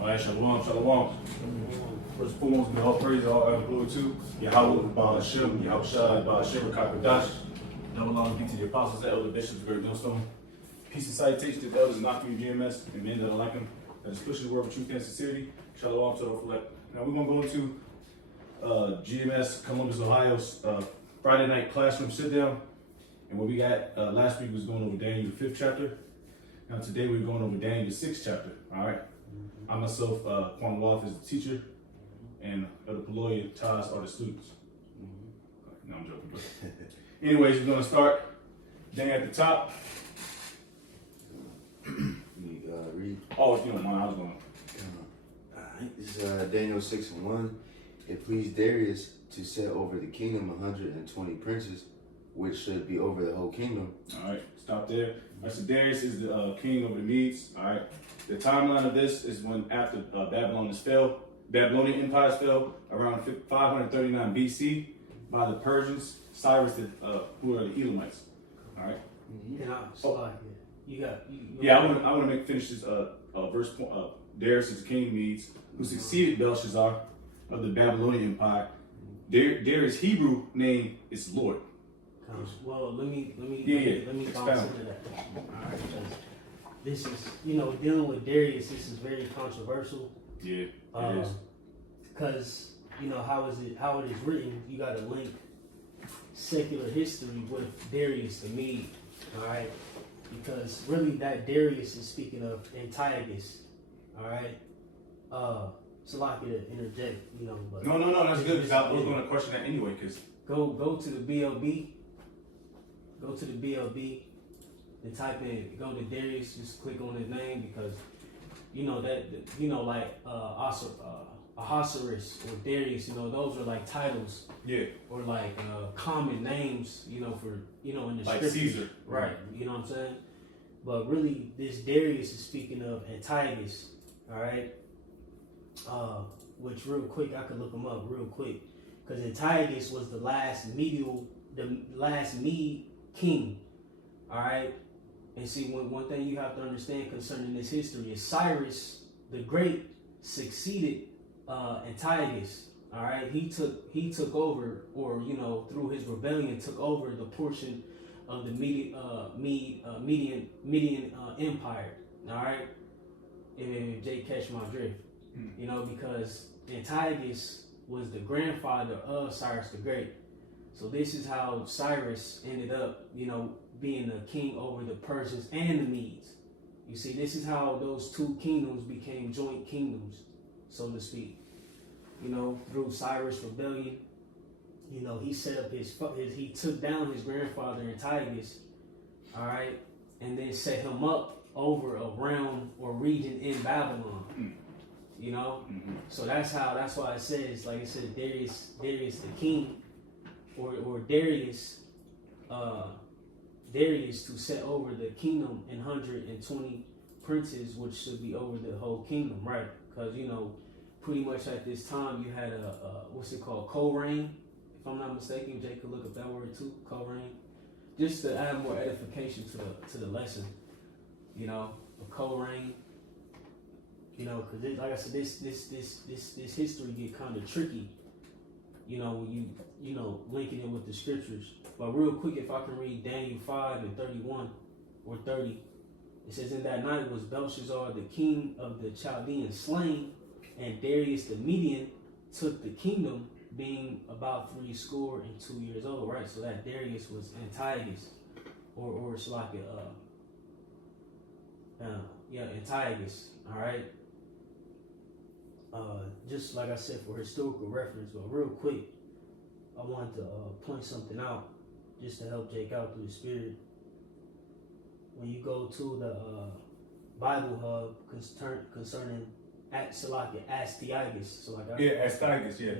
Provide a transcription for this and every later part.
All right, shalom, shalom. First and foremost, we all praise, all honor, glory to Yahweh, Ba'ashem, Yahushua, Ba'ashem, Kakadash. Double honor be to the apostles, the elder bishops, the great millstone. Peace and salutation to the elders not through GMS and men that are like them, that is pushing the word of truth and sincerity. Shalom to the reflect. Now we're going to go into GMS, Columbus, Ohio's Friday night classroom sit down. And what we got last week was going over Daniel, the 5th chapter. Now today we're going over Daniel, the 6th chapter. All right. I myself, Quan Wallace is the teacher, and Elder Paloy and Taz are the students. No, I'm joking. But anyways, we're going to start. Then at the top. Read. Oh, if you don't mind, I was going Alright, this is Daniel 6:1. It pleased Darius to set over the kingdom 120 princes, which should be over the whole kingdom. All right, stop there. All right, so Darius is the king over the Medes. All right, the timeline of this is when after Babylonian empires fell around 539 BC by the Persians, Cyrus, who are the Elamites. All right. I want to finish this verse. Darius is the king of Medes, who succeeded Belshazzar of the Babylonian Empire. Darius' Hebrew name is Lord. Well, let me Expound. bounce into that. All right, this is, dealing with Darius. This is very controversial. Yeah, it is. Because how it is written, you got to link secular history with Darius the Mede. All right, because really that Darius is speaking of Antiochus. All right, so like to interject, but No, that's good because I was going to question that anyway. Because go to the BLB. Go to the BLB and type in, go to Darius, just click on his name because Ahasuerus or Darius, those are like titles. Yeah. Or like common names, for in the like scriptures. Caesar. Right. You know what I'm saying? But really this Darius is speaking of Antiochus, all right? Which real quick, I could look him up real quick. Because Antiochus was the last Mede king, all right? And see, one thing you have to understand concerning this history is Cyrus the Great succeeded Antiochus, all right? He took over, or through his rebellion, took over the portion of the Median Empire, all right? If Jay catch my drift, because Antiochus was the grandfather of Cyrus the Great. So this is how Cyrus ended up, being the king over the Persians and the Medes. You see, this is how those two kingdoms became joint kingdoms, so to speak. Through Cyrus' rebellion, he set up he took down his grandfather Antiochus, all right, and then set him up over a realm or region in Babylon. So that's why it says, like it said, Darius the king, or Darius to set over the kingdom in 120 princes, which should be over the whole kingdom, right? Because pretty much at this time you had what's it called, co-reign, if I'm not mistaken. Jay could look up that word too, co-reign, just to add more edification to the lesson. A co-reign. Because like I said, this history get kind of tricky. When you linking it with the scriptures. But real quick, if I can read Daniel 5:31 or 30, it says, "In that night was Belshazzar, the king of the Chaldeans, slain, and Darius the Median took the kingdom, being about 62 years old." Right, so that Darius was Antiochus, or it's like Antiochus. All right. Just like I said, for historical reference, but real quick, I wanted to point something out just to help Jake out through the spirit. When you go to the Bible Hub concerning Astyages, Astyages, yeah. Astyages, yeah.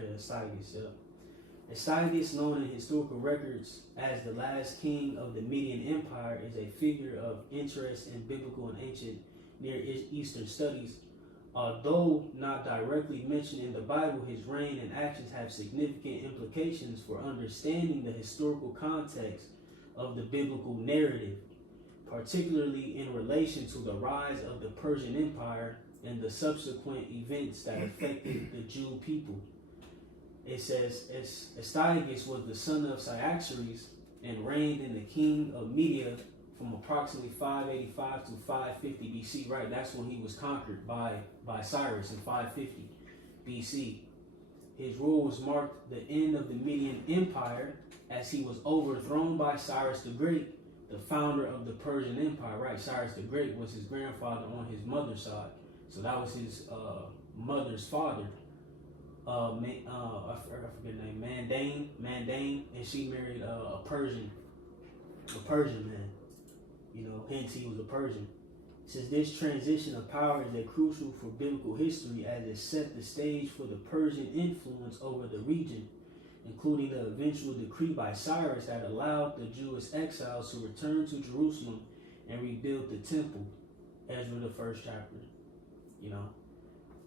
Astyages, known in historical records as the last king of the Median Empire, is a figure of interest in biblical and ancient Near Eastern studies. Although not directly mentioned in the Bible, his reign and actions have significant implications for understanding the historical context of the biblical narrative. particularly in relation to the rise of the Persian Empire and the subsequent events that affected the Jew people. It says, Astyages was the son of Cyaxares and reigned in the king of Media from approximately 585 to 550 BC, right? That's when he was conquered by Cyrus in 550 BC. His rule was marked the end of the Median Empire as he was overthrown by Cyrus the Great, the founder of the Persian Empire, right? Cyrus the Great was his grandfather on his mother's side. So that was his mother's father. I forget the name, Mandane, and she married a Persian man. You know, hence he was a Persian. Since this transition of power is crucial for biblical history as it set the stage for the Persian influence over the region, including the eventual decree by Cyrus that allowed the Jewish exiles to return to Jerusalem and rebuild the temple. Ezra, the first chapter. You know,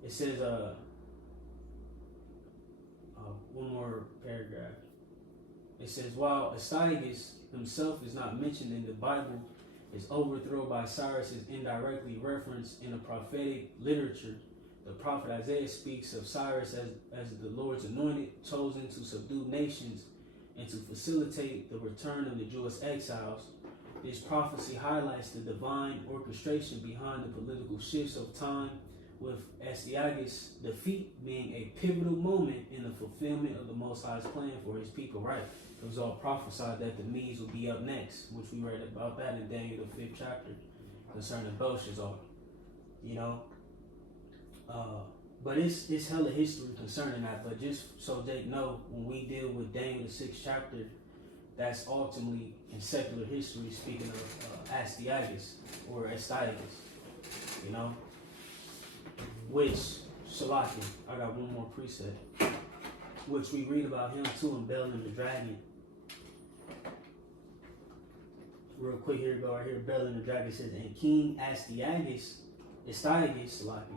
it says, one more paragraph. It says, while Astyages himself is not mentioned in the Bible, his overthrow by Cyrus is indirectly referenced in the prophetic literature. The prophet Isaiah speaks of Cyrus as the Lord's anointed, chosen to subdue nations and to facilitate the return of the Jewish exiles. This prophecy highlights the divine orchestration behind the political shifts of time, with Astyages' defeat being a pivotal moment in the fulfillment of the Most High's plan for his people, right? It was all prophesied that the Medes would be up next, which we read about that in Daniel the 5th chapter concerning Belshazzar, you know. But it's hella history concerning that. But just so Jake know, when we deal with Daniel the 6th chapter, that's ultimately in secular history speaking of Astyages or Astyages, you know. Which, Shalaki, I got one more precept, which we read about him too in Bel and the Dragon. Real quick, here we go, right here. Bel and the Dragon says, and King Astyages, Shalaki,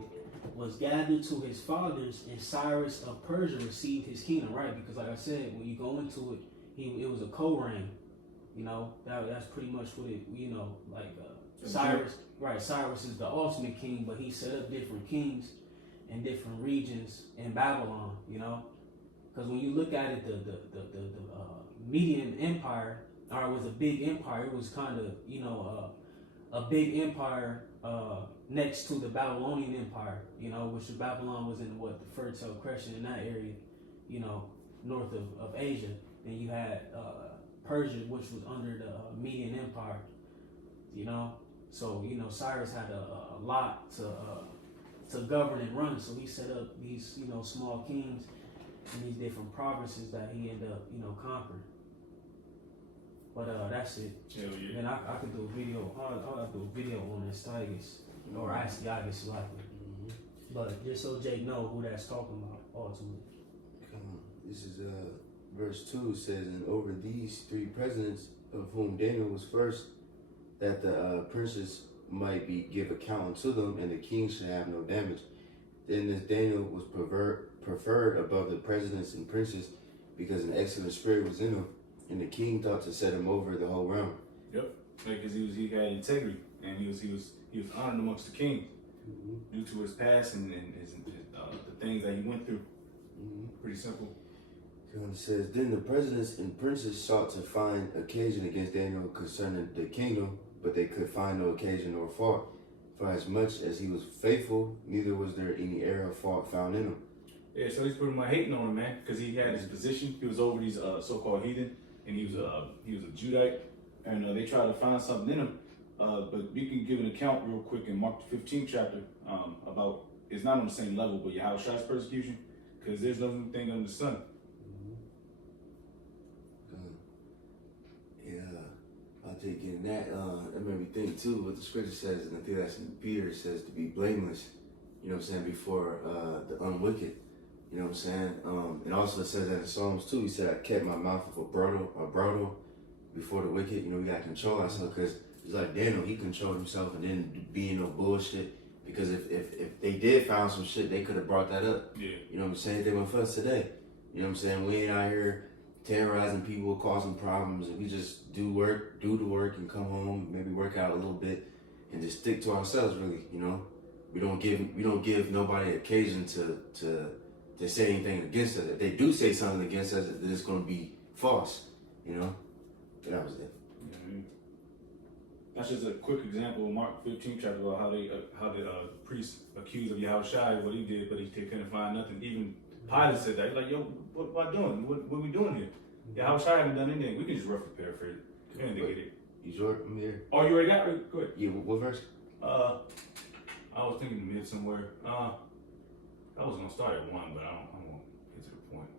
was gathered to his fathers, and Cyrus of Persia received his kingdom, right? Because like I said, when you go into it, it was a co-reign. You know, that's pretty much what it, you know, like Cyrus, right? Cyrus is the ultimate king, but he set up different kings in different regions in Babylon, you know? Because when you look at it, the Median Empire, or it was a big empire, it was kind of, you know, a big empire next to the Babylonian Empire, you know, which Babylon was in what, the Fertile Crescent in that area, you know, north of Asia. Then you had Persia, which was under the Median Empire, you know. So, you know, Cyrus had a lot to govern and run. So he set up these, you know, small kings in these different provinces that he ended up, you know, conquering. But that's it. Hell yeah. And I could do a video. I'll do a video on Astyages or Astyages, likely. Mm-hmm. But just so Jake know who that's talking about, ultimately. Come on. This is verse 2 says, and over these 3 presidents, of whom Daniel was first, that the princes might give account unto them, and the king should have no damage. Then this Daniel was preferred above the presidents and princes, because an excellent spirit was in him, and the king thought to set him over the whole realm. Yep, because he had integrity, and he was honored amongst the kings due to his past and his the things that he went through. Pretty simple. It says, then the presidents and princes sought to find occasion against Daniel concerning the kingdom, but they could find no occasion or fault. For as much as he was faithful, neither was there any error or fault found in him. Yeah, so he's pretty much hating on him, man, because he had his position. He was over these so-called heathen, and he was a Judite, and they tried to find something in him. But we can give an account real quick in Mark the 15th chapter about, it's not on the same level, but Yahushua's persecution, because there's no new thing under the sun. I'll take in that. That made me think too what the scripture says, and I think that's in Peter, says to be blameless, you know what I'm saying, before the unwicked, you know what I'm saying. And also it says that in Psalms too, he said, I kept my mouth with a bridle before the wicked. You know, we got to control ourselves, because it's like Daniel, he controlled himself and didn't be in no bullshit, because if they did find some shit, they could have brought that up. Yeah. You know what I'm saying? They went for us today. You know what I'm saying? We ain't out here terrorizing people, causing problems. If we just do the work, and come home, maybe work out a little bit, and just stick to ourselves. Really, you know, we don't give nobody occasion to say anything against us. If they do say something against us, then it's going to be false. You know, but that was it. Mm-hmm. That's just a quick example of Mark 15 chapter about how the priest accused of Yahushua what he did, but he couldn't find nothing. Even Pilate said that. He's like, yo, what doing? What we doing here? Yahushua haven't done anything. We can just roughly paraphrase it. We didn't get it. You sure? I'm here. Oh, you already got it? Go ahead. Yeah, what verse? I was thinking mid somewhere. I was gonna start at 1, but I don't want to get to the point.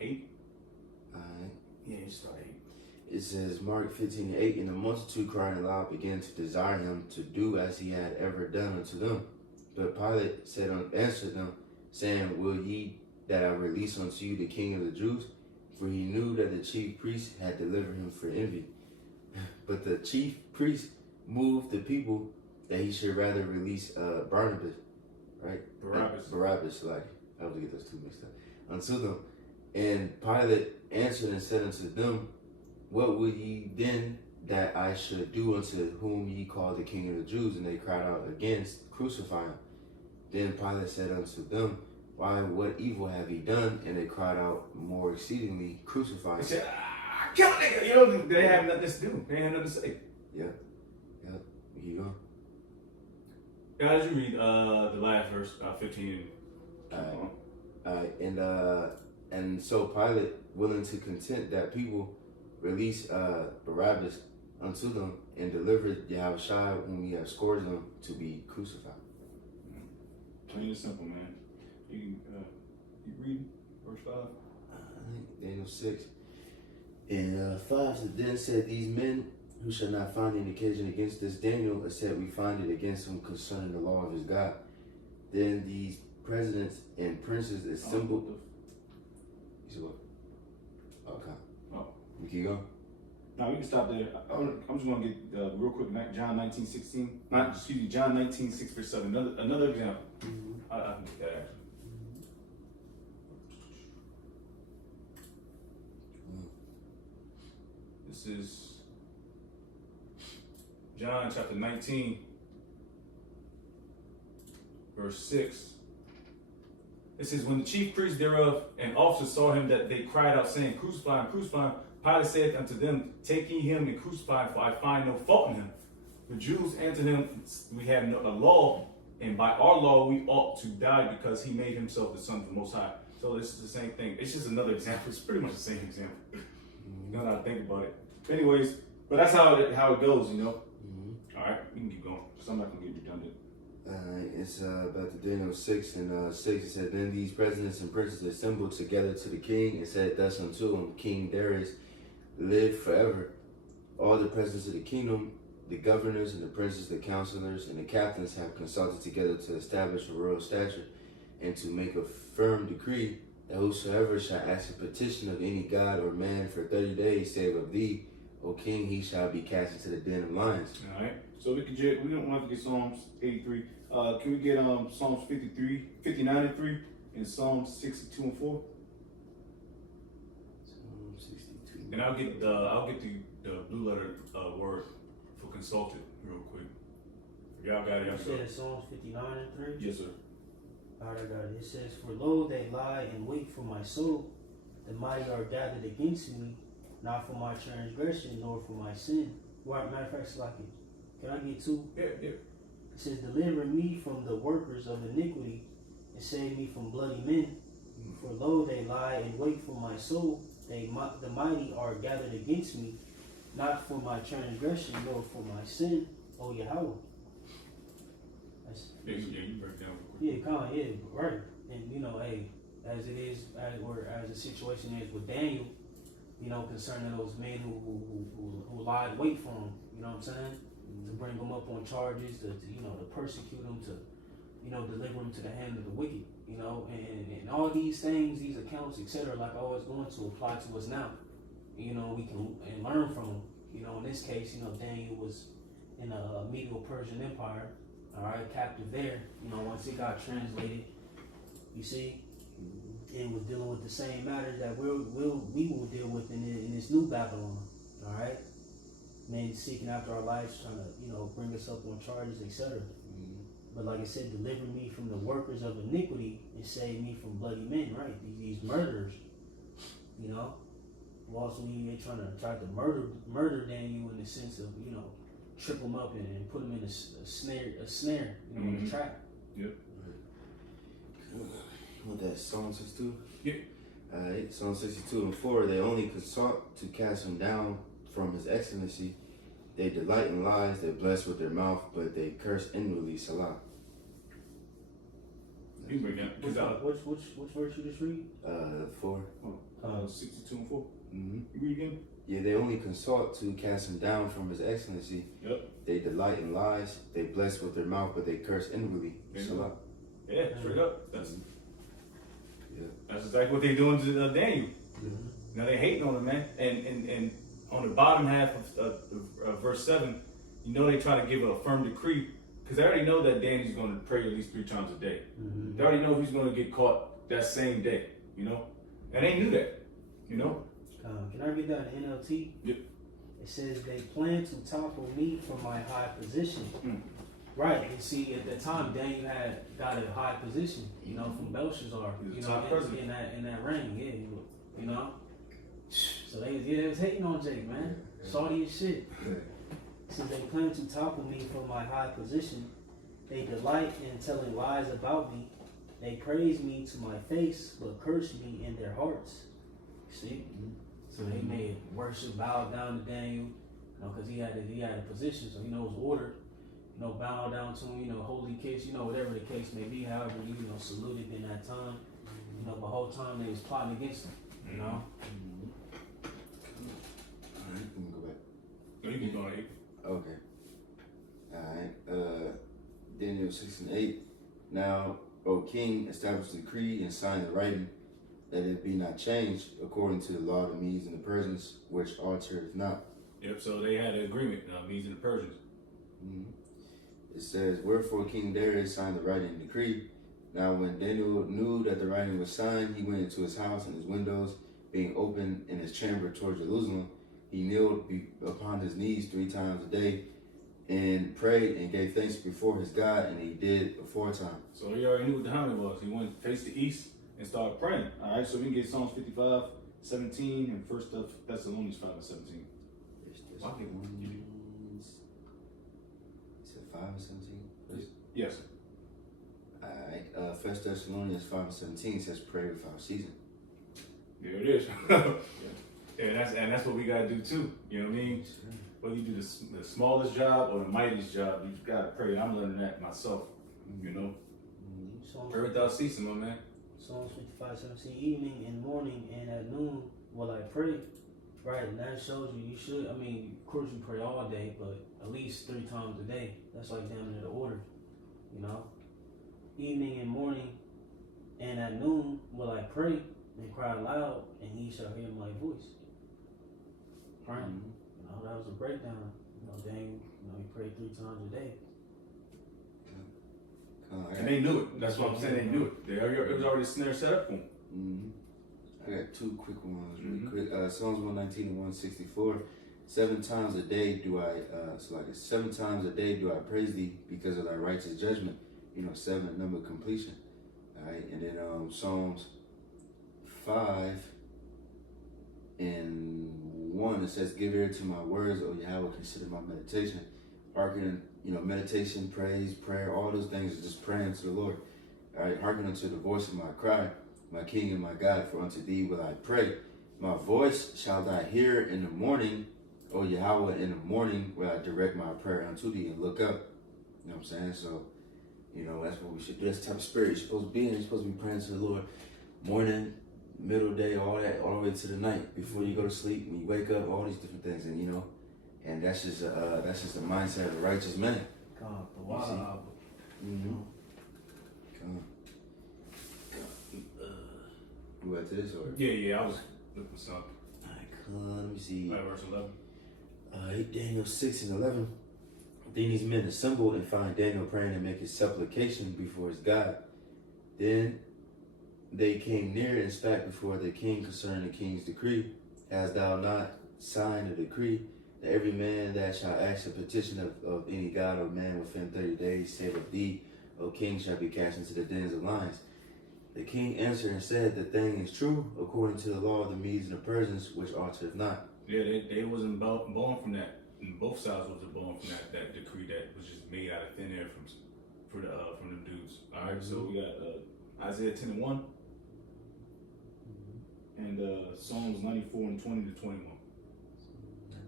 8. Alright. Yeah, you start 8. It says, Mark 15:8, and the multitude crying aloud began to desire him to do as he had ever done unto them. But Pilate answered them, saying, will ye that I release unto you the King of the Jews? For he knew that the chief priests had delivered him for envy. But the chief priest moved the people that he should rather release Barnabas, right? Barabbas, like, I have to get those two mixed up, unto them. And Pilate answered and said unto them, what would ye then that I should do unto whom ye call the King of the Jews? And they cried out against, crucify him. Then Pilate said unto them, why, what evil have he done? And they cried out more exceedingly, crucify him. They said, kill a nigga. You know, they have nothing to do. They have nothing to say. Yeah. Keep going. Guys, you read the last verse, 15. And so Pilate, willing to content that people, released Barabbas unto them and delivered Yahushua, whom he had scourged them, to be crucified. Plain and simple, man. You read verse 5? I think Daniel 6. And 5 said, then said these men who shall not find any occasion against this Daniel, except we find it against him concerning the law of his God. Then these presidents and princes assembled. You said what? Okay. Oh. You keep going? No, we can stop there. I'm just going to get real quick, John 19:16. John 19:6 verse 7. Another example. Mm-hmm. I can get that actually. This is John chapter 19, verse 6. It says, when the chief priests thereof and officers saw him, that they cried out, saying, crucify him, crucify him. Pilate said unto them, take ye him and crucify him, for I find no fault in him. The Jews answered him, we have a law, and by our law we ought to die, because he made himself the Son of the Most High. So this is the same thing. It's just another example. It's pretty much the same example. Now that I think about it. Anyways, but that's how it goes, you know. Mm-hmm. All right, we can keep going, because I'm not going to get redundant. It's about the Daniel 6 and 6. It said, then these presidents and princes assembled together to the king and said thus unto him, King Darius, live forever. All the presidents of the kingdom, the governors and the princes, the counselors and the captains have consulted together to establish a royal statute and to make a firm decree that whosoever shall ask a petition of any god or man for 30 days, save of thee, O king, he shall be cast into the den of lions. All right. So we don't have to get Psalms 83. Can we get Psalms 59 and 3, and Psalms 62 and 4? Psalm 62. And I'll get the blue letter word for consulted real quick. Y'all got it. You said Psalms 59 and 3? Yes, sir. Alright, I got it. It says, for lo, they lie and wait for my soul. The mighty are gathered against me, not for my transgression, nor for my sin. Right, matter of fact, Slaki, can I get 2? Yeah. It says, deliver me from the workers of iniquity, and save me from bloody men. For lo, they lie and wait for my soul. The mighty are gathered against me, not for my transgression, nor for my sin, O Yahweh. Yeah, you break down Yeah, real quick. right. And you know, hey, as it is, as the situation is with Daniel, you know, concerning those men who lied to wait for him, you know what I'm saying? To bring them up on charges, to persecute them, to, you know, deliver them to the hand of the wicked, you know, and all these things, these accounts, etc., like always going to apply to us now. You know, we can and learn from them. You know, in this case, you know, Daniel was in a medieval Persian Empire, all right, captive there. You know, once it got translated, you see, and was dealing with the same matters that we will deal with in this new Babylon. All right, men seeking after our lives, trying to bring us up on charges, etc. But like I said, deliver me from the workers of iniquity and save me from bloody men. Right, these murderers. Also they try to murder Daniel in the sense of trip him up and put him in a snare, in a trap. Yep. What that Psalm 62? Yeah. Alright, Psalm 62 and 4. They only consult to cast him down from his excellency. They delight in lies. They bless with their mouth, but they curse inwardly. Salah. You break down. Which verse you just read? 4. 62 and 4. Mm-hmm. You read again? Yeah, they only consult to cast him down from his excellency. Yep. They delight in lies. They bless with their mouth, but they curse inwardly. Salah. Yeah, straight up. That's Yeah. exactly what they doing to Daniel. Mm-hmm. Now they hating on him, man. And on the bottom half of verse 7, they try to give a firm decree because they already know that Daniel's going to pray at least 3 times a day. Mm-hmm. They already know he's going to get caught that same day, and they knew that, Can I read that in NLT? Yep. It says they plan to topple me from my high position. Right, and see, at the time, Daniel had got a high position, from Belshazzar, He was the top president. in that reign, So they was hating on Jake, man. Salty as shit. Since they plan to topple me from my high position, they delight in telling lies about me. They praise me to my face, but curse me in their hearts. See? So they made worship, bow down to Daniel, because he had a position, so he knows order. Bow down to him, holy kiss, whatever the case may be, however you, saluted in that time. The whole time they was plotting against him, Alright, let me go back. No, you can go on 8. Okay. Alright. Daniel 6 and 8. Now, O king, establish the decree and sign the writing, that it be not changed according to the law of the Medes and the Persians, which altereth not. Yep, so they had an agreement, Medes and the Persians. Mm-hmm. It says, wherefore King Darius signed the writing and decree. Now when Daniel knew that the writing was signed, he went into his house, and his windows being open in his chamber toward Jerusalem, he kneeled upon his knees 3 times a day, and prayed and gave thanks before his God, and he did aforetime. So he already knew what the helmet was. He went face the east and started praying. All right, so we can get Psalms 55, 17, and 1 Thessalonians 5 and 17. Why can't one? Is it 5 and 17? Yes. Alright, 1 Thessalonians 5 and 17 says pray without ceasing. There it is. And that's what we gotta do too. You know what I mean? Whether you do the smallest job or the mightiest job, you gotta pray. I'm learning that myself. Pray without ceasing, my man. Psalms 55:17, evening and morning and at noon will I pray. Right, and that shows you should. Of course you pray all day, but at least 3 times a day. That's like down in the order, Evening and morning and at noon will I pray and cry aloud, and he shall hear my voice. Right? That was a breakdown. Daniel, he prayed 3 times a day. And they knew it. That's what I'm saying. They knew it. It was already a snare set up for them. Mm-hmm. I got 2 quick ones, really quick. Psalms 119 and 164. 7 times a day do I, 7 times a day do I praise thee because of thy righteous judgment. 7 number of completion. All right, and then Psalms 5 and 1, it says, give ear to my words, O Yahweh, consider my meditation. Hearken, meditation, praise, prayer, all those things are just praying to the Lord. All right, hearken unto the voice of my cry, my King and my God, for unto thee will I pray. My voice shall thou hear in the morning, O Yahweh, in the morning will I direct my prayer unto thee and look up. You know what I'm saying? So, that's what we should do. That's the type of spirit you're supposed to be in. You're supposed to be praying to the Lord morning, middle day, all that, all the way to the night, before you go to sleep, when you wake up, all these different things. And, and that's just the mindset of a righteous man. God, the water album. Mm-hmm. Come on. You went to this or? Yeah, I was looking for something. Alright, come on, let me see. Verse 11. Daniel 6 and 11. Then these men assembled and find Daniel praying and making supplication before his God. Then they came near and spake before the king concerning the king's decree. Hast thou not signed a decree that every man that shall ask a petition of any god or man within 30 days, save of thee, O king, shall be cast into the dens of lions? The king answered and said, the thing is true, according to the law of the Medes and the Persians, which altereth not. Yeah, they wasn't born from that. And both sides wasn't born from that decree that was just made out of thin air from them dudes. All right, so we got Isaiah 10:1 and Psalms 94 and 20 to 21. 94.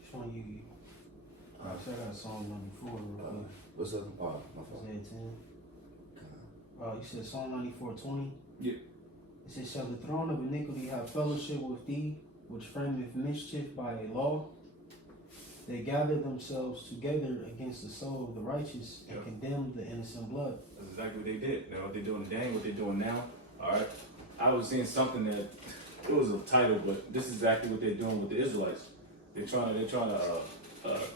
Which one you? I got Psalm 94 real quick. What's up? Oh, my fault. Isaiah 10. You said Psalm 94:20? Yeah. It says, shall the throne of iniquity have fellowship with thee, which frameth mischief by a law? They gather themselves together against the soul of the righteous and condemn the innocent blood. That's exactly what they did. Now what they're doing today, what they're doing now. All right. I was seeing something that it was a title, but this is exactly what they're doing with the Israelites. They're trying to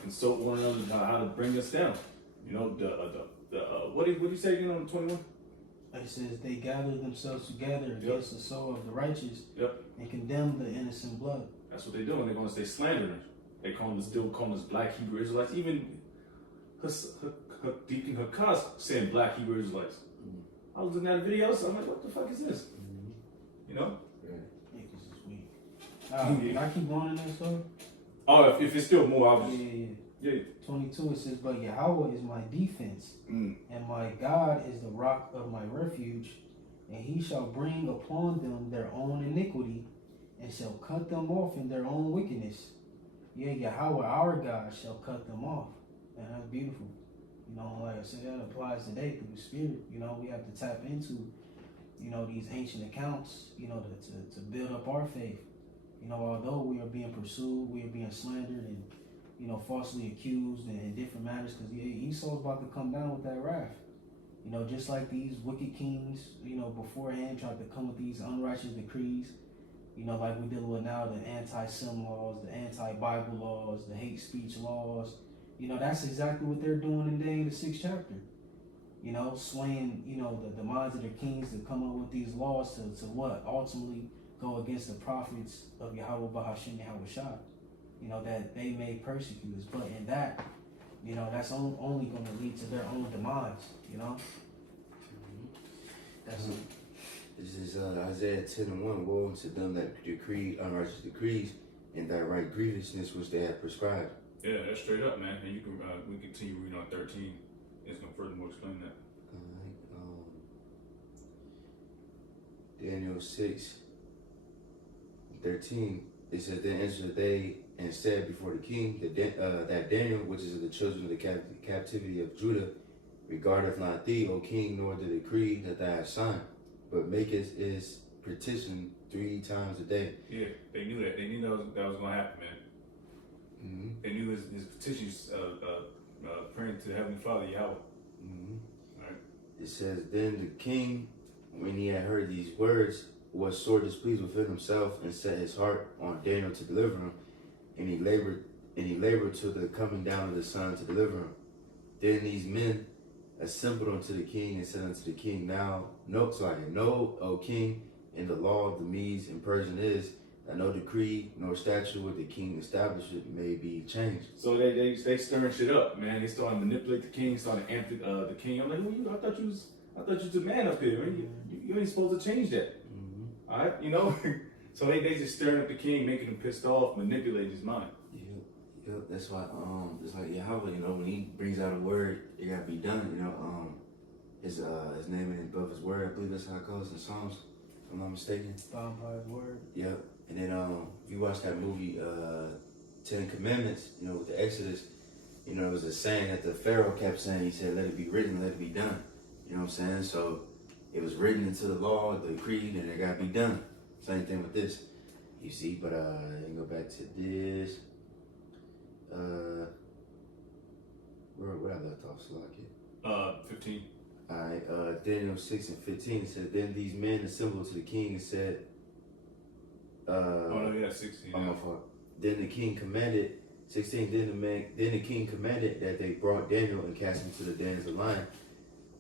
consult one another about how to bring us down. You know, what do you say again on 21? It says they gather themselves together against the soul of the righteous and condemn the innocent blood. That's what they're doing. They're going to say slandering. They still calling us black Hebrew Israelites. Even Deacon Hakas saying black Hebrew Israelites. I was looking at videos. I'm like, what the fuck is this? You know? Yeah, this is weak. Can I keep going in there, so? Oh, if it's still more, I'll just... Yeah. 22, it says, but Yahweh is my defense, and my God is the rock of my refuge, and he shall bring upon them their own iniquity, and shall cut them off in their own wickedness. Yeah, Yahweh, our God, shall cut them off. And that's beautiful. You know, like I said, that applies today through the Spirit. You know, we have to tap into, you know, these ancient accounts, you know, to build up our faith. You know, although we are being pursued, we are being slandered and, you know, falsely accused in different matters, because Esau's about to come down with that wrath. You know, just like these wicked kings, you know, beforehand tried to come with these unrighteous decrees, you know, like we're dealing with now, the anti-sim laws, the anti-Bible laws, the hate speech laws. You know, that's exactly what they're doing in Daniel the 6th chapter. You know, swaying, you know, the minds of their kings to come up with these laws to what? Ultimately go against the prophets of Yahweh Bahashim Yahweh Shah. You know, that they may persecute us. But in that, you know, that's only going to lead to their own demise, you know? That's This is Isaiah 10:1. Woe unto them that decree unrighteous decrees, and that right grievousness which they have prescribed. Yeah, that's straight up, man. And you can we continue reading on 13. It's going to furthermore explain that. Daniel 6:13. It says, then answered they and said before the king that Daniel, which is of the children of the captivity of Judah, regardeth not thee, O king, nor the decree that thou hast signed, but maketh his petition 3 times a day. Yeah, they knew that. They knew that was going to happen, man. They knew his petitions praying to the Heavenly Father, Yahweh. All right. It says, then the king, when he had heard these words, was sore displeased within himself, and set his heart on Daniel to deliver him, and he labored till the coming down of the sun to deliver him. Then these men assembled unto the king and said unto the king, know, O king, in the law of the Medes and Persian is that no decree nor statute with the king established may be changed. So they stirring shit up, man. They starting to manipulate the king, starting to amp the king. I'm like, I thought you was the man up here, man. You ain't supposed to change that. All right, you know. So they just stirring up the king, making him pissed off, manipulating his mind. Yep. That's why it's like Yahweh, you know, when he brings out a word, it gotta be done. You know, his name and above his word. I believe that's how it goes in Psalms, if I'm not mistaken. bound by his word. Yep. And then if you watch that movie, 10 Commandments, you know, with the Exodus, you know, it was a saying that the Pharaoh kept saying. He said, let it be written, let it be done. You know what I'm saying? So it was written into the law, the creed, and it got to be done. Same thing with this, you see. But let me go back to this. Where I left off, Salaki? 15. All right. Daniel 6:15 said, then these men assembled to the king and said, 16. my fault. Then the king commanded, 16. Then the king commanded that they brought Daniel and cast him to the dens of lion.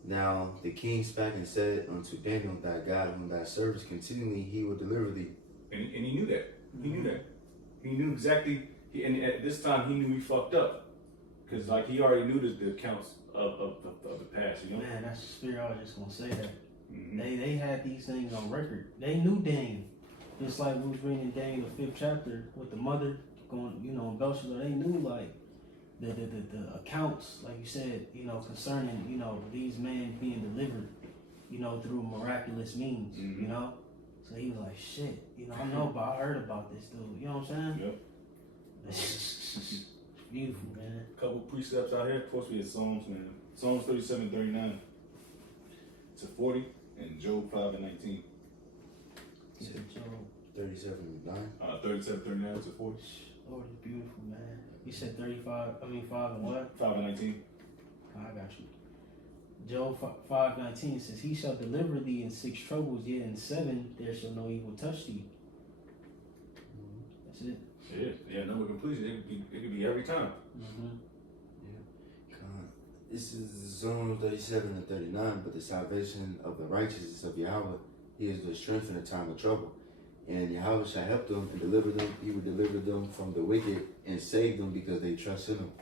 Now the king spake and said unto Daniel, thy God, whom thou servest continually, he will deliver thee. And he knew that. He knew that. He knew exactly. And at this time, he knew he fucked up. Because, like, he already knew the accounts of the past, you know? Man, that's the spirit. I was just gonna say that. Mm-hmm. They had these things on record. They knew Daniel. Just like we was reading Daniel the 5th chapter with the mother going, you know, in Belshazzar. They knew like the accounts, like you said, you know, concerning, you know, these men being delivered, you know, through miraculous means, you know. So he was like, shit, you know, I heard about this dude. You know what I'm saying? Yep. It's beautiful, man. A couple precepts out here. Of course, we had Psalms, man. Psalms 37:39 to 40, and Job 5:19. He said, Job. 37:9. 37:39 to 40. Lord, it's beautiful, man. You said 5 and what? 5:19. I got you. Job 5:19 says, he shall deliver thee in 6 troubles, yet in 7 there shall no evil touch thee. That's it. Yeah, number completion. It could be every time. This is Psalm 37 and 39. But the salvation of the righteous is of Yahweh. He is their strength in a time of trouble. And Yahweh shall help them and deliver them. He will deliver them from the wicked and save them because they trust in him.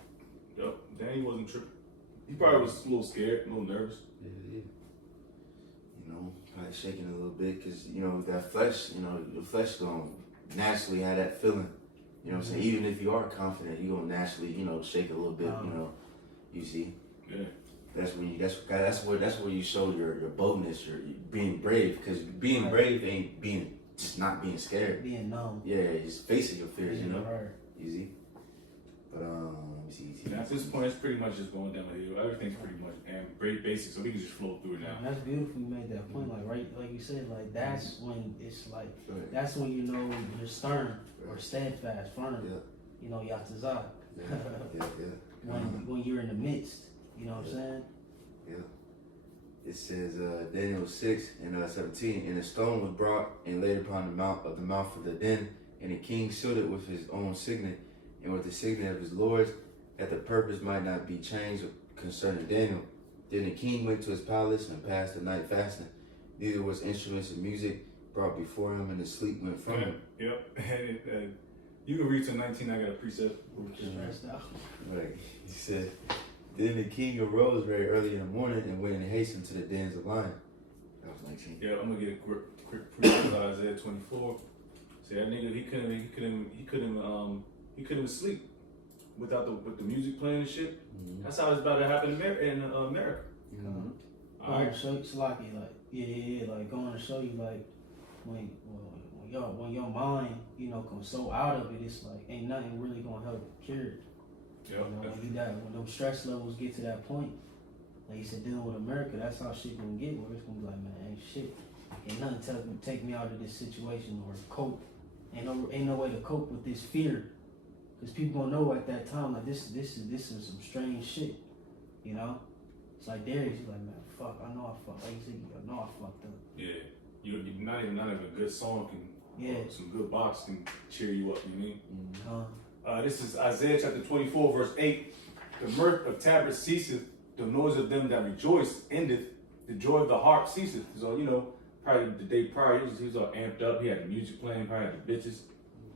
Yep. Danny wasn't tripping. He probably was a little scared, a little nervous. Yeah. You know, probably shaking a little bit because, you know, that flesh, you know, the flesh going to naturally have that feeling. You know what I'm saying? Even if you are confident, you're going to naturally, you know, shake a little bit, you know, you see? Yeah. That's where you show your boldness, your being brave, because being brave ain't being just not being scared. Being numb. Yeah, just facing your fears, you know. Right. Easy. But let me see. And at this point, it's pretty much just going down the hill. Everything's pretty much very basic, so we can just flow through it now. And that's beautiful. You made that point, like you said, like that's when it's like that's when you know you're stern or steadfast, firm. Yeah. You know, Yatazah. Yeah. When you're in the midst, you know what I'm saying? Yeah. It says Daniel 6 and 17, and a stone was brought and laid upon the mouth of the den, and the king sealed it with his own signet and with the signet of his lords, that the purpose might not be changed concerning Daniel. Then the king went to his palace and passed the night fasting. Neither was instruments of music brought before him, and the sleep went from him. Yep. And you can read to 19. I got a precept. Stressed out. Right. He said, then the king arose very early in the morning and went and hastened to the dens of lions. That was 19. Yeah, I'm gonna get a quick precept of Isaiah 24. See that nigga, he couldn't sleep with the music playing and shit. Mm-hmm. That's how it's about to happen in America. Mm-hmm. All right. So it's like like going to show you like when your mind, you know, comes so out of it, it's like ain't nothing really gonna help cure it. Yep. You know, when those stress levels get to that point, like you said, dealing with America, that's how shit gonna get. Where it's gonna be like, man, ain't shit, ain't nothing take me out of this situation or cope. Ain't no way to cope with this fear, because people gonna know at that time like this is some strange shit, you know. It's like Darius, he's like, man, fuck, I know I fucked. Like you said, I know I fucked up. Yeah, you're not even a good song can. Yeah. Some good box can cheer you up. You know what I mean? Mm-hmm. This is Isaiah chapter 24, verse 8. The mirth of tabrets ceaseth, the noise of them that rejoice endeth, the joy of the harp ceaseth. So, you know, probably the day prior, he was all amped up. He had the music playing, probably had the bitches.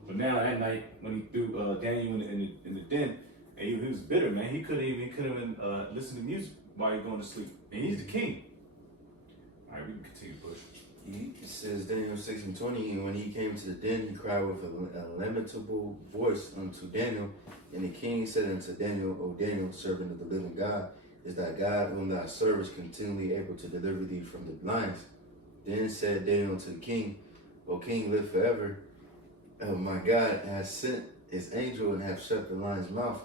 But now that night, when he threw Daniel in the den, and he was bitter, man. He couldn't even listen to music while he going to sleep. And he's the king. All right, we can continue to push. It says Daniel 6 and 20, and when he came to the den, he cried with a lamentable voice unto Daniel. And the king said unto Daniel, O Daniel, servant of the living God, is thy God whom thou servest continually able to deliver thee from the lions? Then said Daniel to the king, O king, live forever. My God has sent his angel and have shut the lion's mouth,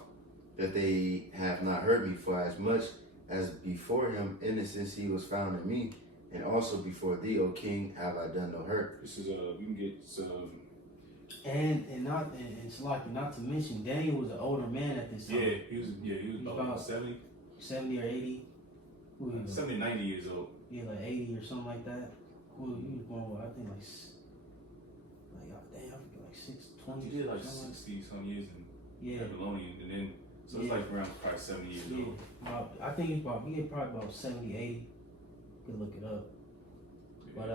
that they have not hurt me, for as much as before him innocence he was found in me. And also before thee, O king, have I done no hurt. This is we can get some. And it's like not to mention Daniel was an older man at this time. Yeah, he was about 70 or 80. 70, 90 years old. Yeah, like 80 or something like that. He was born with, I think like damn, I forget, like 20. He did like 60 some years. Yeah. Babylonian, and then so it's like around probably 70 years Yeah. old. I think it's probably about 70, 80. You can look it up. But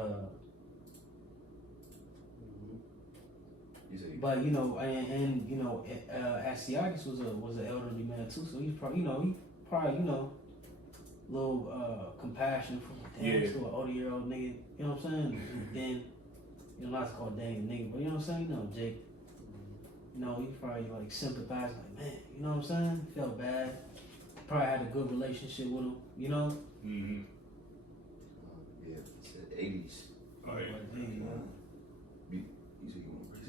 But you know, and you know, Astyages was an elderly man too, so he's probably little compassion for him to an 80-year-old nigga. You know what I'm saying? And then not to call Daniel nigga, but you know what I'm saying? You know, Jake. You know, he probably like sympathized, like man, you know what I'm saying? Felt bad. Probably had a good relationship with him. You know? Mm-hmm. Yeah, it's the 80s. Oh yeah.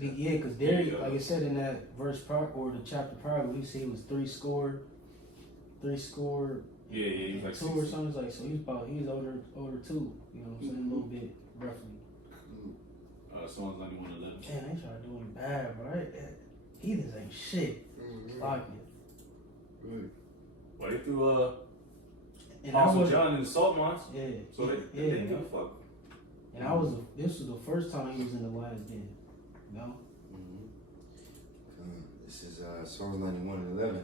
Yeah, because there, like I said in that verse prior, or the chapter prior, we see he was three score. Yeah, he was like two or something. Like, so he's older too. You know what I'm saying? A little bit roughly. Psalms 91:11. Man, they try to do him bad, right? Heathens ain't shit. Fuck it. Right. Well, they threw And Apostle John in the salt mines. Yeah. So they didn't give a fuck. And this was the first time he was in the lion's den. You know? This is Psalms 91:11.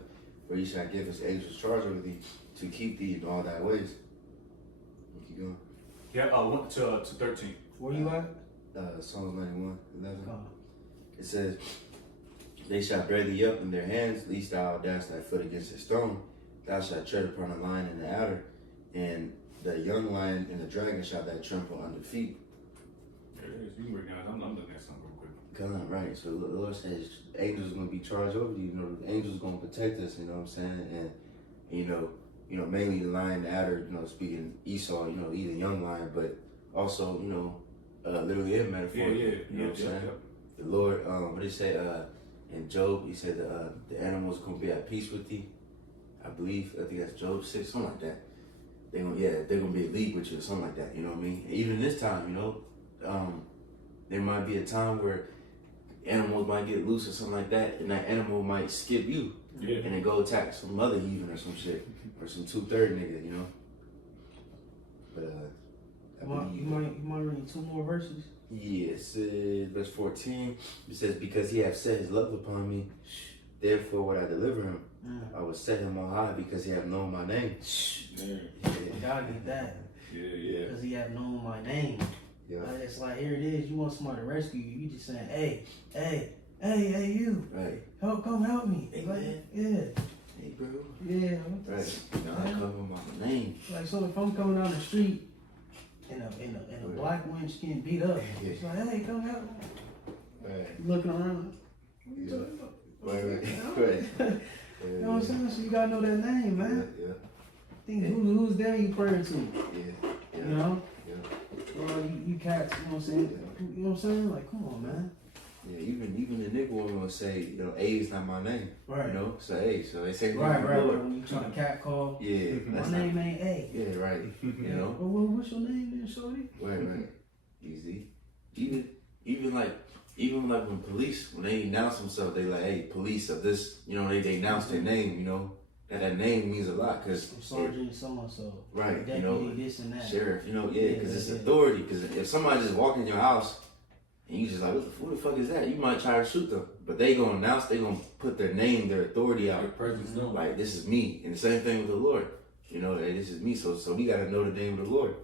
For you shall give his angels charge over thee to keep thee in all thy ways. Keep going. Yeah, I went to 13. Where you at? Psalms 91:11. It says, they shall bear thee up in their hands, lest thou dash thy foot against a stone. Thou shalt tread upon a lion and the adder, and the young lion and the dragon shall thou trample under feet. There it is. You can recognize. I'm looking at something real quick. God, right. So the Lord says angels are going to be charged over you. You know, the angels are going to protect us. You know what I'm saying? And you know, mainly the lion, the adder. You know, speaking Esau. You know, he's a young lion, but also literally and metaphorically. Yeah. You know what I'm saying? The Lord, what did he say? In Job, he said the animals going to be at peace with thee. I believe. I think that's Job 6, something like that. They're gonna be at league with you or something like that. You know what I mean? And even this time, you know, there might be a time where animals might get loose or something like that, and that animal might skip you, and then go attack some other heathen or some shit, or some 2/3 nigga, you know. But you might read 2 more verses. Yes, verse 14. It says, because he hath set his love upon me, therefore would I deliver him. I will set him on high because he hath known my name. Y'all get that. Yeah. Because he have known my name. Yeah. It's like, here it is. You want somebody to rescue you. You just saying, hey, you. Right. Come help me. Hey, like, man. Yeah. Hey, bro. Yeah. Right. You know, I cover my name. Like, so if I'm coming down the street and a black wench getting beat up, it's like, hey, come help me. Right. You looking around. Yeah. Right. You know what I'm saying? So you gotta know that name, man. Yeah. Think who's them you praying to? Yeah. You know? Yeah. Well, you cats, you know what I'm saying? You know what I'm saying? Like, come on, man. Yeah, even the nigga woman will say, you know, A is not my name. Right. You know, so A. So they say, Right. When you try to cat call, yeah, my name ain't A. Yeah, right. You know. Well, what's your name then, shorty? Right. Easy. Even like when police, when they announce themselves, they like, hey, police of this, you know, they announce their name, you know, that name means a lot, because Sergeant so-and-so. Right, Deputy, you know, this and that. sheriff, you know, because it's authority, because if somebody just walk in your house and you just like, who the fuck is that? You might try to shoot them, but they gonna announce, they gonna put their name, their authority out. Their presence, like, this is me. And the same thing with the Lord, you know, hey, this is me, so we gotta know the name of the Lord,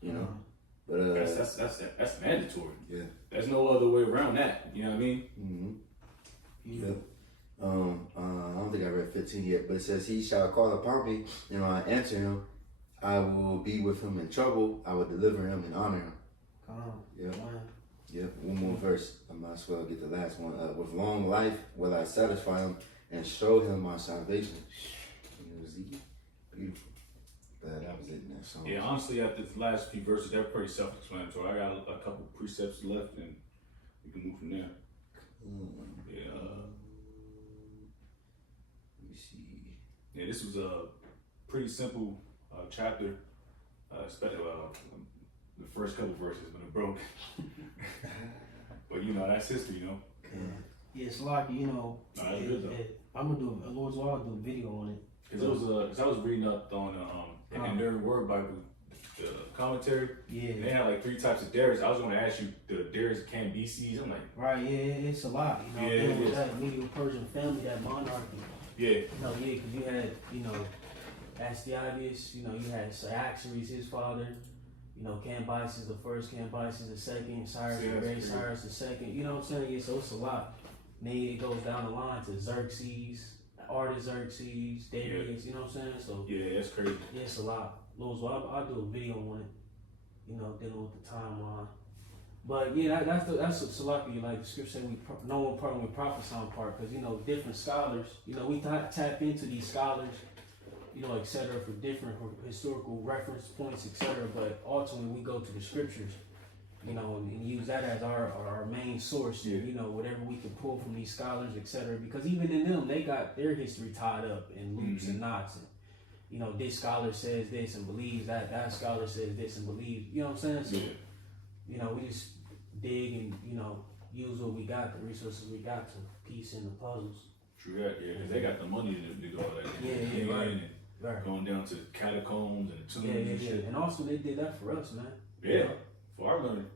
you know. But that's mandatory. Yeah. There's no other way around that. You know what I mean? Mm-hmm. Yeah. I don't think I read 15 yet, but it says, he shall call upon me, and I answer him. I will be with him in trouble. I will deliver him and honor him. Yeah. Yeah. One more verse. I might as well get the last one. With long life will I satisfy him and show him my salvation. It was beautiful. But that was it in that song. Yeah, honestly, after the last few verses, they're pretty self-explanatory. I got a couple precepts left, and we can move from there. Yeah. Let me see. Yeah, this was a pretty simple chapter. Especially the first couple verses when it broke. But you know, that's history, you know. Yeah, it's like, you know. That's good though. I'm gonna do Lord's Law. I'll do a video on it. Cause I was reading up on in their Word Bible, the commentary. Yeah. And they had like 3 types of Darius. I was going to ask you the Darius Cambyses. I'm like, Right, yeah, it's a lot. You know, Yeah, it dealing with is. that medieval Persian family, that monarchy. yeah, You know, yeah, because you had, you know, Astyages, you know, you had Cyaxares, his father, you know, Cambyses the first, Cambyses the second, Cyrus Yeah, the that's Great, crazy. Cyrus the second. You know what I'm saying? Yeah, so it's a lot. And then it goes down the line to Xerxes, Artaxerxes, Darius. You know what I'm saying? So yeah, that's crazy. yeah, it's a lot. Lord, so I'll do a video on it. You know, dealing with the timeline. But yeah, that's Salaki, like the scripture said, no one part with prophesying part, because you know different scholars. You know, we tap into these scholars, you know, etc. for different historical reference points, etc. But ultimately, we go to the scriptures, you know, and use that as our main source. Yeah. You know, whatever we can pull from these scholars, etc. Because even in them, they got their history tied up in loops and knots. And, you know, this scholar says this and believes that. That scholar says this and believes. You know what I'm saying? So, Yeah. you know, we just dig and, you know, use what we got, the resources we got to piece in the puzzles. True that, yeah, because they got the money to go like that. Yeah, right. And Right. going down to the catacombs and the tombs Yeah, and shit. And also they did that for us, man. Yeah, for our learning,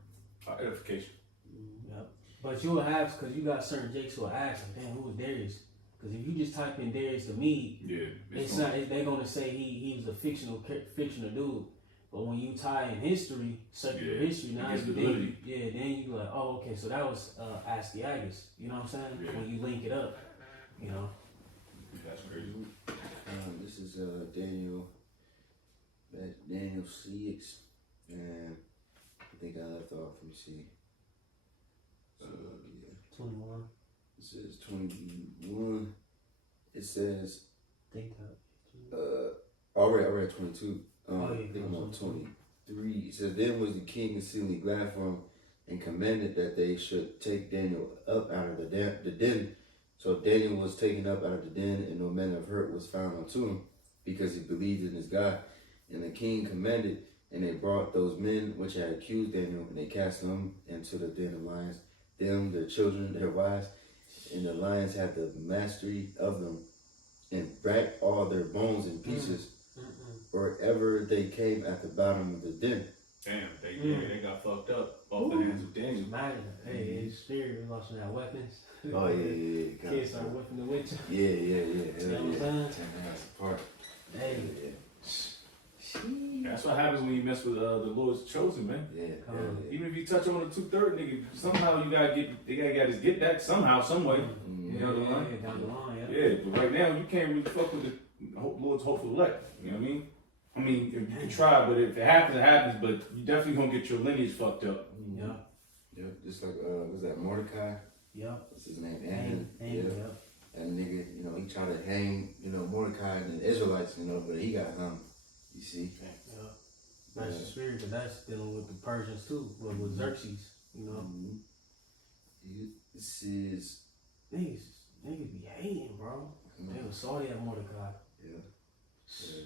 our edification. Yep. But you'll have, because you got certain jakes who will ask, like, damn, who was Darius? Because if you just type in Darius to me, Yeah, it's not, they're going to say he was a fictional dude. But when you tie in history, secular history, now gets you the validity. then you like, oh, okay, so that was Astyages. You know what I'm saying? Yeah. When you link it up, you know. That's crazy. This is Daniel 6, and I think I left off. Let me see. So yeah, 21. it says 21. It says TikTok. I read 22. Oh, yeah, I think I'm on 23. It says, then was the king exceedingly glad for him and commanded that they should take Daniel up out of the den. So Daniel was taken up out of the den, and no man of hurt was found unto him, because he believed in his God. And the king commanded, and they brought those men which had accused Daniel, and they cast them into the den of lions, them, their children, their wives, and the lions had the mastery of them, and bracked all their bones in pieces, wherever they came at the bottom of the den. Damn, they got fucked up off the hands of Daniel. Imagine, hey, his spirit was watching that weapons. Oh yeah. Kids started whipping the witch. Yeah. You know what I'm saying? Tearing us apart. Hey. That's what happens when you mess with the Lord's chosen, man. Yeah. Even if you touch on the 2/3 nigga, somehow you gotta get that somehow, some way. Mm-hmm. You know what I mean? Yeah, down the line, Yeah, but right now you can't really fuck with the Lord's hopeful elect. You know what I mean? I mean, if you can try, but if it happens, it happens. But you definitely gonna get your lineage fucked up. Yeah. Yeah, just like was that Mordecai? Yeah. What's his name? Yeah. That nigga, you know, he tried to hang, you know, Mordecai and the Israelites, you know, but he got hung. You see? Yeah. That's the spirit, but that's dealing with the Persians too, with Xerxes, you know. Mm-hmm. This is Niggas be hating, bro. They was salty at Mordecai. Yeah.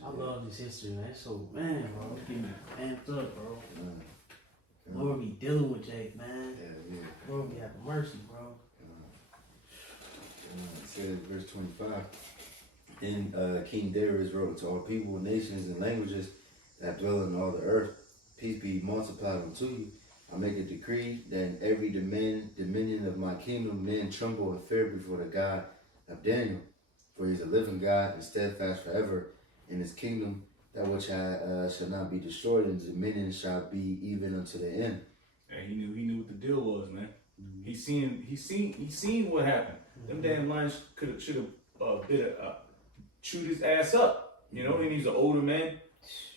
I love this history, man. So, man, bro, get me amped up, bro. Lord be dealing with Jake, man. Yeah. Lord be having mercy, bro. It says verse 25. Then King Darius wrote to all people, nations, and languages that dwell in all the earth, peace be multiplied unto you. I make a decree that in every dominion of my kingdom men tremble and fear before the God of Daniel, for he is a living God and steadfast forever in his kingdom. That which shall not be destroyed, and dominion shall be even unto the end. And he knew what the deal was, man. He seen what happened. Them damn lions should have chewed his ass up. You know, and he's an older man,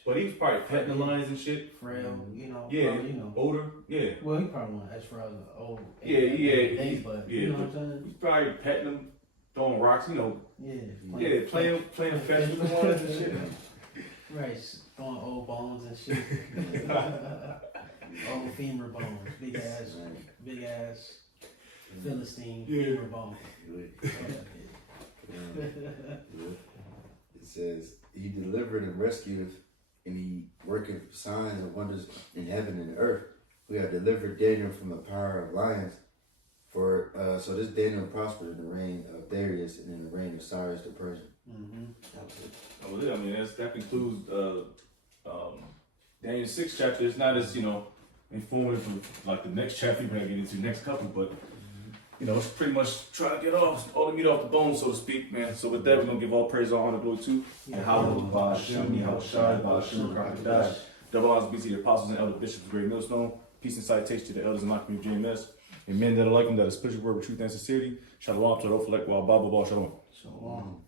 but he was probably petting the lions and shit. Frail, you know. Yeah, probably, you know. older. Yeah. Well, he probably wasn't as frail as old. Yeah. But you know what I'm saying? He's probably petting them, throwing rocks. You know. Yeah. Playing fetch with the ones and shit. Right, throwing old bones and shit. Old femur bones, big ass Philistine femur bones. It says, he delivered and rescued, and he worketh signs and wonders in heaven and earth. We have delivered Daniel from the power of lions. For so this Daniel prospered in the reign of Darius and in the reign of Cyrus the Persian. Mm-hmm. I mean, that concludes Daniel 6th chapter is not as, informative of like the next chapter we're gonna get into, next couple, but it's pretty much trying to get all the meat off the bone, so to speak, man. So with that, we're gonna give all praise, all honor, glory to Yahweh, Ba'ashem, Yahushai, Ba'ashem, Rakadash. Double honors be to the apostles and elder bishops of Great Millstone. Peace and citation to the elders and my community of GMS. And men that are like them, that are spiritual word with truth and sincerity. Shalom to the Ophalek, Wa Baba Ba Shalom. Shalom.